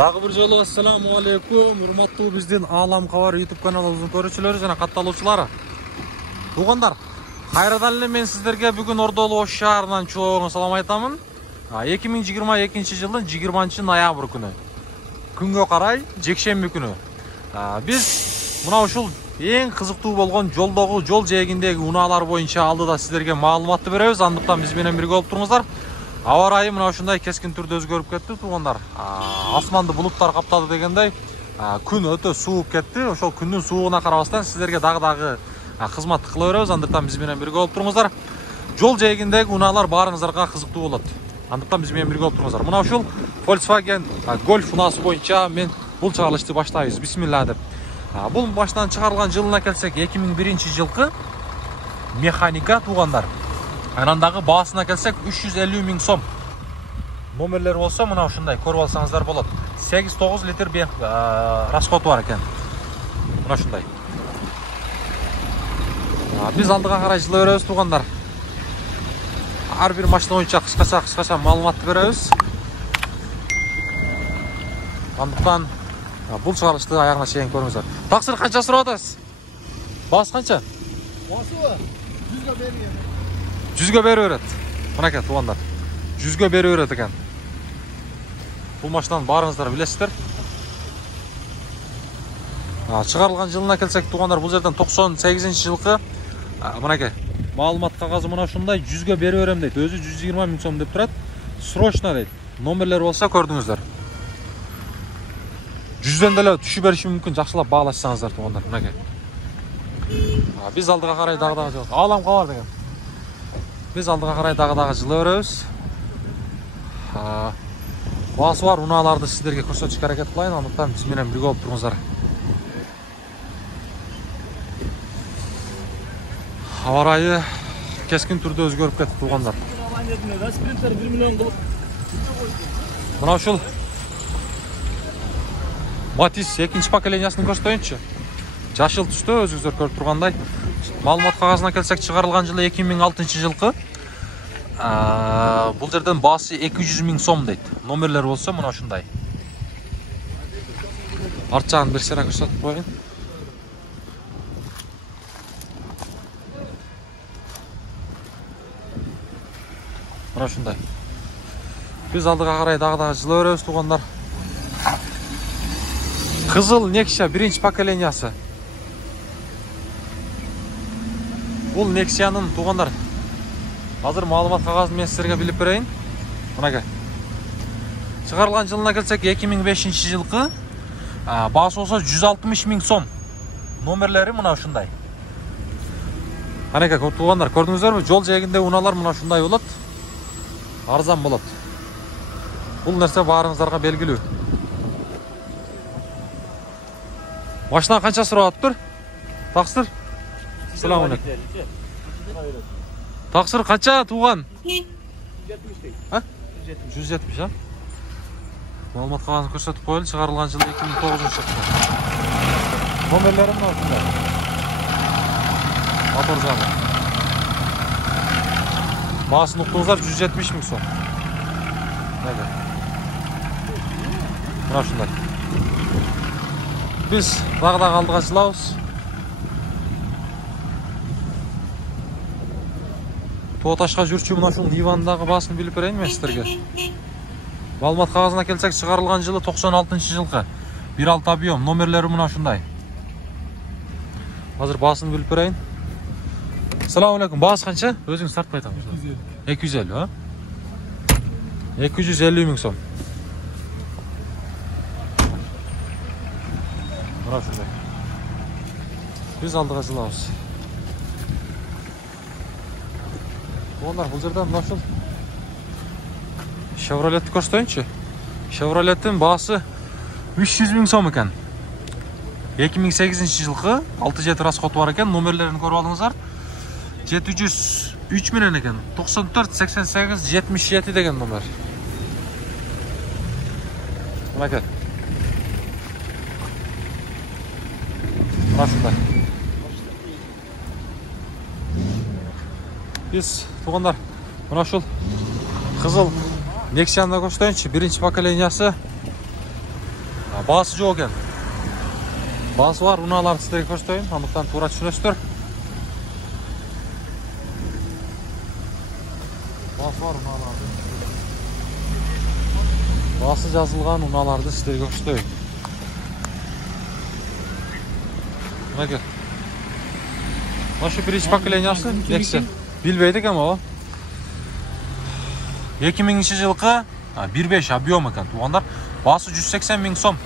Дагы бир жолу ассаламу алейкум, урматтуу биздин Алам Кабар YouTube каналыбыздын көрүүчүлөрү жана катталуучулары. Туугандар, кайрадан эле мен сиздерге бүгүн Ордолу Ош шаарынан чоң салам айтамын. 2022 жылдын 20-ноябрь күнү. Күнгө карай жекшемби күнү. Биз мына ушул эң кызыктуу болгон жолдогу жол жээгиндеги унаалар боюнча алдыда сиздерге маалыматты беребиз. Андыктан биз менен бирге болуп туруңуздар. Аба ырайы мына ушундай кескин түрдө өзгөрүп кетти, туугандар. Асманды булуттар каптады дегендей, күн өтө сууп кетти. Ошол күндүн суугуна карабастан сиздерге дагы кызмат кыла беребиз. Андыктан биз менен бирге болуп туруңуздар. Жол жээгиндеги унаалар баарыңыздарга кызыктуу болот. Андыктан биз менен бирге болуп туруңуздар. Мына ушул Volkswagen Golf унаасы боюнча мен бул чыгарылышты баштайбыз. Бисмилла деп. Бул баштан чыгарылган жылына келсек, 2001 жылкы механика, туугандар. Анандагы баасына келсек 350 миң сом. Номерлер болсо мына ушундай көрүп алсаңыздар болот. 8-9 литр расходу бар экен. Мына ушундай. Биз алдыга карай жыла беребиз, туугандар. Ар бир машина боюнча кыскача маалыматты беребиз. Андыктан бул чыгарылышты аягына чейин көрүңүздөр. Таксир канча сурап атасыз? Баасы канча? Баасы 100га берген. 100га берип берет. Мынакей туугандар. 100га берип берет экен. Бул машинаны баарыңыздар билесиздер. Чыгарылган жылына келсек, туугандар, бул жерден 98-жылкы мынакей маалымат кагазы мына ушундай 100га берип берем дейт. Өзү 120 миң сом деп турат. Срочно дейт. Номерлер болсо көрдүңүздөр. 100дөн деле түшүп бериши мүмкүн, жакшылап баалашсаңыздар, туугандар, мынакей. Биз алдыга карай дагы Алам Кабар деген. Биз алдыга карай дагы жыла беребиз. Баасы бар унааларды сиздерге көрсөтүшкө аракет кылайын, андыктан биз менен бирге болуп туруңуздар. Аба ырайы кескин түрдө өзгөрүп кетти, туугандар. Спринтер 1 миллион кылып. Мына ушул Матис 2-нчи поколениясын көрсөтөйүнчү. Жашыл түстө өзүңүздөр көрүп тургандай. Маалымат кагазына келсек, чыгарылган жылы 2006-жылкы. Бул жерден баасы 200 миң сом дейт. Номерлер болсо мына ушундай. Арт жагын бир сыйра көрсөтүп коеюн. Мына ушундай. Биз алдыга карай дагы жыла беребиз, туугандар. Кызыл Nexia 1-нчи поколениясы. Бул Nexia'нын, туугандар, азыр маалымат кагазын мен сиздерге билип берейин. Мынакей. Чыгарылган жылына келсек, 2005-жылкы. Баасы болсо 160 миң сом. Номерлери мына ушундай. Анекей, туугандар, көрдүңүздөрбү? Жол жээгинде унаалар мына ушундай болот. Арзан болот. Бул нерсе баарыңыздарга белгилүү. Машина канча сурап атыптыр? Таксир? Салам алейкум. Таксир канча, тууган? 170 А? 170, а? Маалымат кагазын көрсөтүп коелу, чыгарылган жылы 2009-жылы. Номерлери мына ушундай. Мотор жагы. Баасын уктуңуздар, 170 миң сом. Мына ушундай. Биз дагы алдыга жылабыз. Тооташка жүрчү мына ушул Нивандагы баасын билип берейин мен сиздерге. Маалымат кагазына келсек, чыгарылган жылы 96-жылкы. 1.6 объем, номерлери мына ушундай. Азыр баасын билип берейин. Салам алейкум. Баасы канча? Өзүңүз тартпай атам. 250, а? 250 миң сом. Мына ушундай. Биз алдыга жылабыз. Туугандар, бул жерден мына ушул Chevrolet'ти көрсөтөйүнчү. Chevrolet'тин баасы 300 миң сом экен. 2008-жылкы 6-7 расходу бар экен. Номерлерин көрүп алыңыздар. 703 менен экен. 94 88 77 деген номер. Мынакей. Мына ушундай. Биз, туугандар, мына ушул кызыл Nexia'ны көрсөтөйүнчү. 1-нчи поколениясы Baası жоқ екен. Baası var, unalardı sizlerге көрсөтөйүн. Андыктан туура түшүнөсүздөр. Baası var, unalardı. Baası жазылган уналарды sizlerге көрсөтөйүн. Мына Нашу биринчи поколениясы Nexia. Билбейдик эми о. 2000-жылкы 1.5 объем экен туугандар. Baасы 180 000 сом.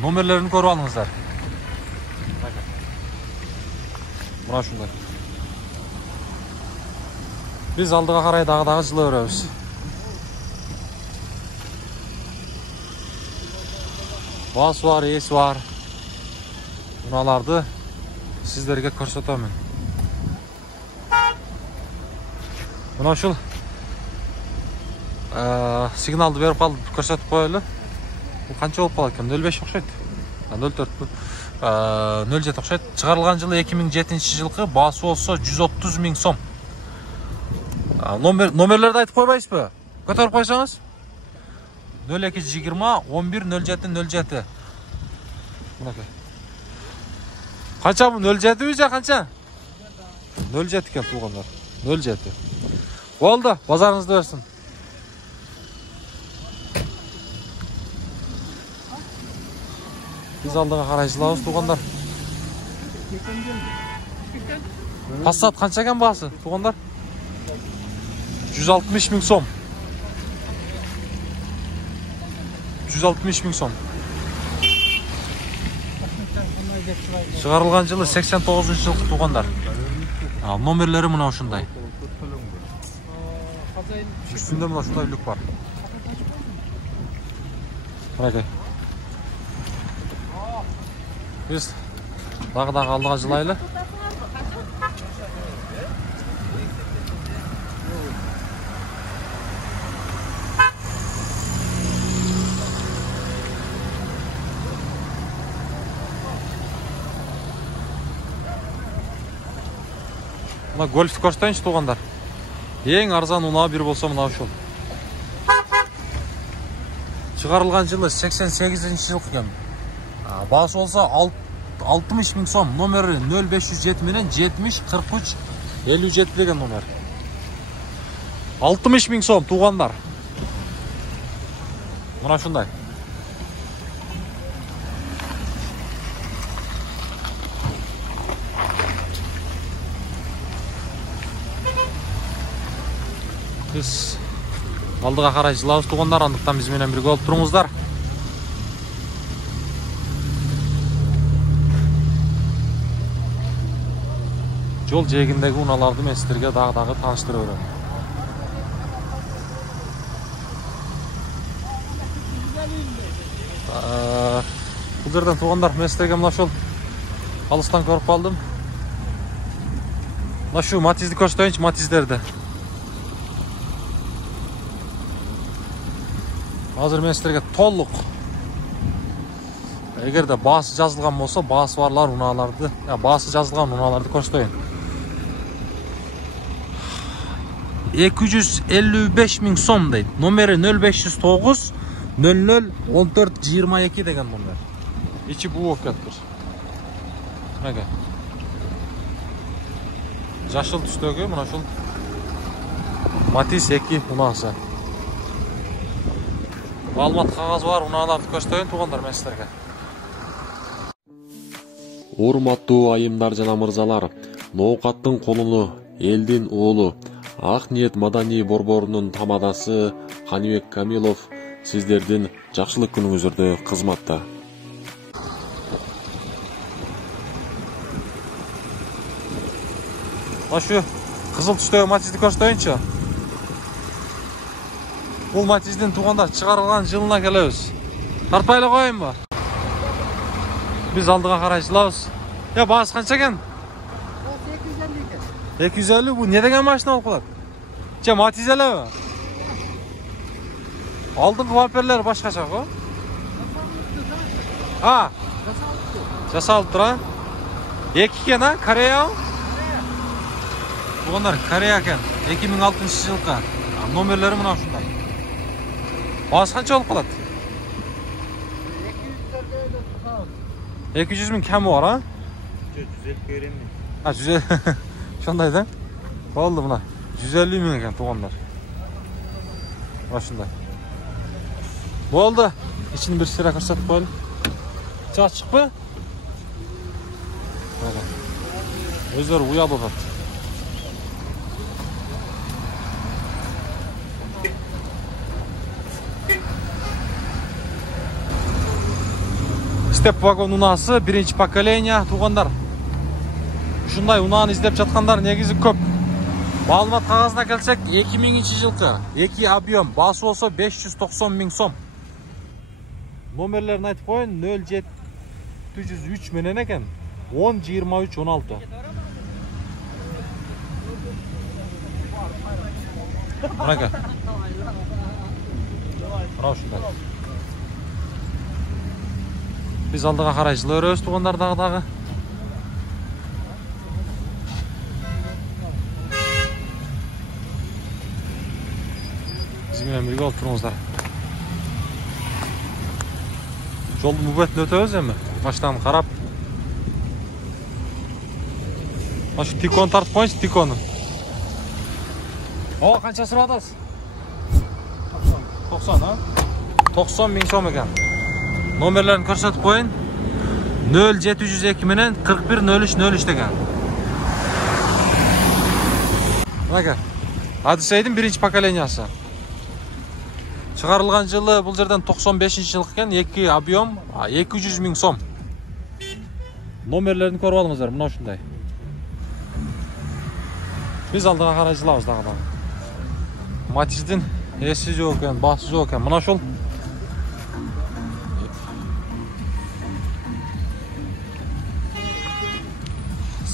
Номерлерин көрүп алыңыздар. Мына ушундай. Биз алдыга карай дагы жыла беребиз. Baасы бар, эси бар. Уналарды сиздерге көрсөтөмүн. Мына ушул сигналды берип калып көрсөтүп коелу. Бул канча болуп калат экен? 05 окшойт. 04 07 окшойт. Чыгарылган жылы 2007-жылкы, baасы болсо 130 000 сом. Номерлерди айтып койбайсызбы? Көтөрүп койсоңуз. 0220 11 07 07. Мынакей. Канча бу 07 же канча? 07 экен туугандар. 07. Болду, базарыңызды берсин. Биз алдыга карай жылабыз туугандар. Passat канча экен баасы туугандар? 160 000 сом. 160 000 сом. Чыгарылган жылы 89-жылкы туугандар. Номерлери мына ушундай. Üstünde mı şurada bir lük var. Bırakay. Biz daha aldığa жылайлы. Мына гольф көрсөтөйүнчү туугандар. Ең арзан уна бир болсо мына ушул. Чыгарылган жылы 88-жылкы экен. Baасы болсо 60 000 сом. Номери 0507 менен 70 43 57 деген номер. 60 000 сом туугандар. Мына ушундай. Biz алдыга карай жылабыз туугандар, андыктан биз менен бирге болуп туруңуздар. Жол жээгиндеги уналарды мен сиздерге дагы тааныштыра берем. Бул жерден туугандар мен сиздерге мына ушул алыстан көрүп калдым. Мына шу Матизди көрсөтөйүнчү, Матиздерди. Азыр мен сиздерге толук, эгерде baасы жазылган болсо, baасы барлар унааларды, baасы жазылган унааларды көрсөтөйүн. 255 000 сом дейт. Номери 0509 00 14 22 деген номер. Ичи буу болуп кетиптир. Мына. Жашыл түстөгү мына ушул Матиз 2 унаасы. Маалымат кагазы бар унааларды көрсөтөйүн туугандар мен сиздерге. Урматтуу айымдар жана мырзалар, ноокаттын колуну, элдин уулу, Ак ниет маданий борборунун тамадасы Каныбек Камилов сиздердин жакшылык күнүңүздөрдө кызматта. Ошо кызыл түстөгү Матизди көрсөтөйүнчү. Бул Матиздин туугандар чыгарылган жылына келебиз. Тартпай эле коеюнбу? Биз алдыга карай жылабыз. Baасы канча экен? 250 bu ne деген машина болуп калат? Же Матиз элеби? Алдыңкы бамперлер башкача го? Жасалып тура. 2 экен, Корея? Бугандар Корея экен. 2006-жылкы. Номерлери мына ушундай. Baасы канча болуп калат? 200 ming kami var ha? 150 vereyim mi? Ha 150. Şunday da. Oldu buna. 150 ming ekan tuğanlar. Mana shunday. Bo'ldi. İçini bir sira ko'rsatib qo'ying. Chiq chiqmi? Mana. O'zlari uya bo'ladi. Step vagon unası birinchi pokoleniya tuğanlar. Shunday unani izlep жатқандар негизи көп. Ma'lumot qog'ozina kelsak 2000-yilqi 2 объем bası olsa 590 ming so'm. Nomerlerini aytib qo'ying 0703 menen ekan 10 23 16. Mana aka. Mana shunday. Biz aldığa qaraychilar o'z tuğanlardagi. Bizimle birlikte olib turingizlar. Yo'lni mubatni o'tamiz mi? Boshdan qarab. Mana shu Tikon tartib qo'ying, Tikonni. O, qancha so'radingiz? 90 ha? 90 ming so'm ekan. Nomerlerini ko'rsatib qo'ying. 0702 bilan 410303 degan. Mana Hadisaydın birinchi pokoleniyasi. Çıkarılgan yılı bu yerden 95-yılken 2 объем 200 ming so'm. Nomerlerini ko'rib olingizlar, mana shunday. Biz aldığa qaraychilarmiz dag'da. Matiz'in esi yo'q ekan, basi yo'q ekan. Mana shul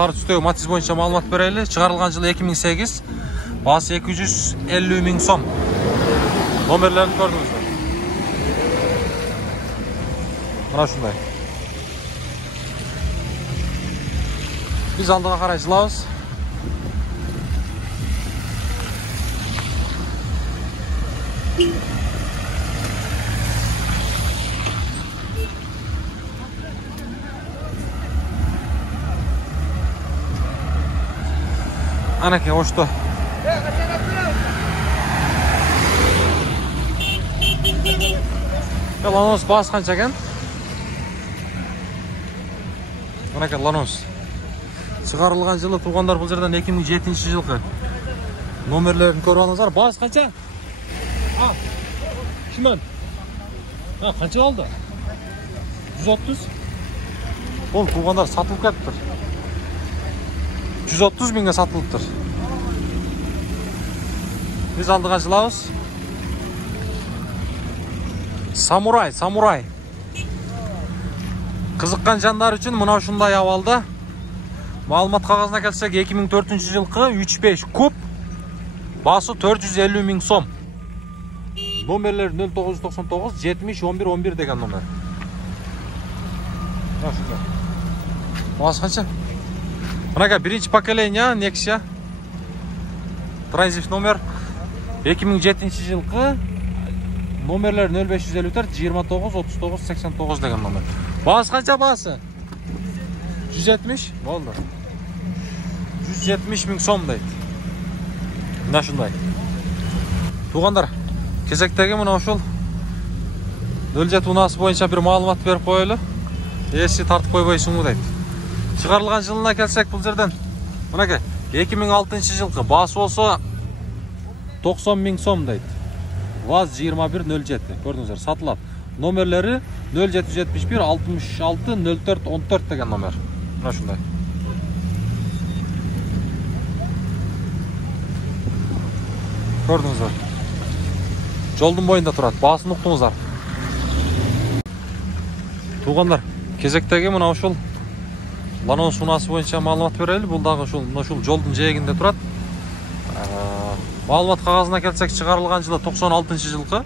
sarı tüstegi Matiz boyunca ma'lumot beraylik. Çıkarılgan yılı 2008, basi 250 ming so'm. Nomerlerini gördünüzler. Mana shunday. Biz aldığa qaraychilarmiz. Anaka hoştu. Lanos bas qancha ekan? Anaka Lanos. Çıkarılgan yılı tuğanlar bu yerden 2007-yılqi. Nomerlerini ko'rib olingizlar. Bas qancha? Ha. Kimman? Ha, qancha oldu? 130. Ol tuğanlar satılıp ketdi. 130 mingga satılıptır. Biz aldığa yılabız. Samuray. Qiziqqan janlar uchun mana shunday ahvolda. Ma'lumot qog'ozina kelsak 2004-yilqi 35 kub. Bası 450 ming so'm. Nomerler 0999 70 11 11 degan nomer. Mana shunday. Bası qancha? Mana birinchi pokoleniya Nexia. Transit nomer 2007-yilqi. Nomerler 0554 29 39 89 degan nomer. Bası qancha bası? 170 bo'ldi. 170 ming so'm deydi. Mana shunday. Tuğanlar, kezakdagi mana o'shul 07 unasi bo'yicha bir ma'lumot berib qo'yaylik. Esi tartib qo'ybaysiz-ku deydi. Çıkarılgan yılına kelsek bu yerden. Mana 2006-yılqi bası olsa 90 ming so'm deydi. Vaz 2107 gördünüzler satıladi. Nomerleri 0771 66 04 14 degan nomer. Mana shunday. Gördünüzler. Yo'lning boyunda turadi. Basını uqdingizlar. Tuğanlar, kezekdagi mana o'shul Lanos unasi bo'yicha ma'lumot beraylik. Bu dag'i shul yo'lning jayagida turadi. Ma'lumot qog'ozina kelsak, chiqarilgan yili 96-yilqi.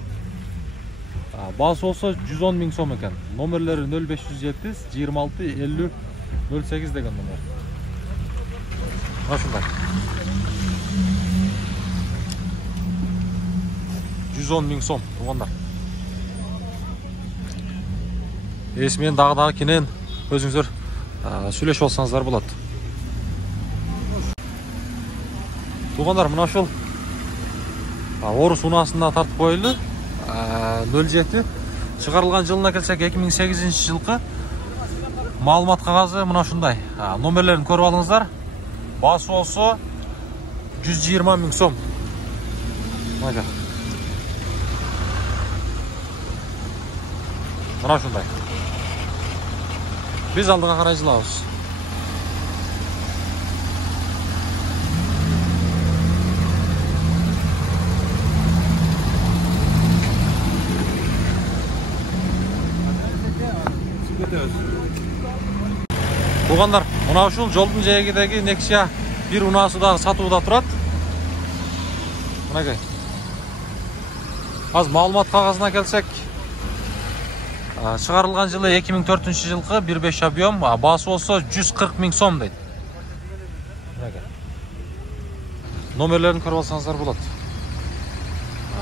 Bası olsa 110 ming so'm ekan. Nomerleri 0570 26 50 08 degan nomer. Mana shunday. 110 ming so'm tuğanlar. Esmen dag'dagi kinen өзүңүздөр сүйлөшүп алсаңыздар болот. Туугандар, мына ушул Орус унаасында тартып коюлду. 07 чыгарылган жылына келсек 2008-жылкы маалымат кагазы мына ушундай. Номерлерин көрүп алыңыздар. Басоосу 120 000 сом. Мына ушундай. Биз алдыга карай жылабыз. Туугандар, мына ушул жолдун жээгидеги Nexia 1 унаасы дагы сатууда турат. Мынакей. Аз маалымат кагазына келсек, чыгарылган жылы 2004-жылкы 1.5 объем, басоосу 140 000 сом дейт. Мынакей. Номерлерин көрүп алсаңыздар болот.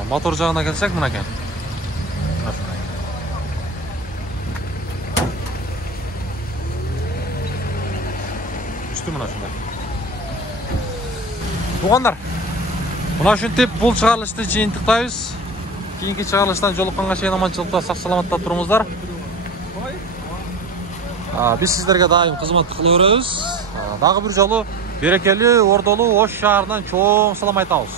Мотор жагына келсек, мынакей. Мына ушундай. Туугандар, мына ушинтип бул чыгарылышты жыйынтыктайбыз. Кийинки чыгарылыштан жолукканга чейин аманчылыкта, сак саламатта туруңуздар. Биз сиздерге дайым кызмат кыла беребиз. Дагы бир жолу берекелүү, ордолуу Ош шаарынан чоң салам айтабыз.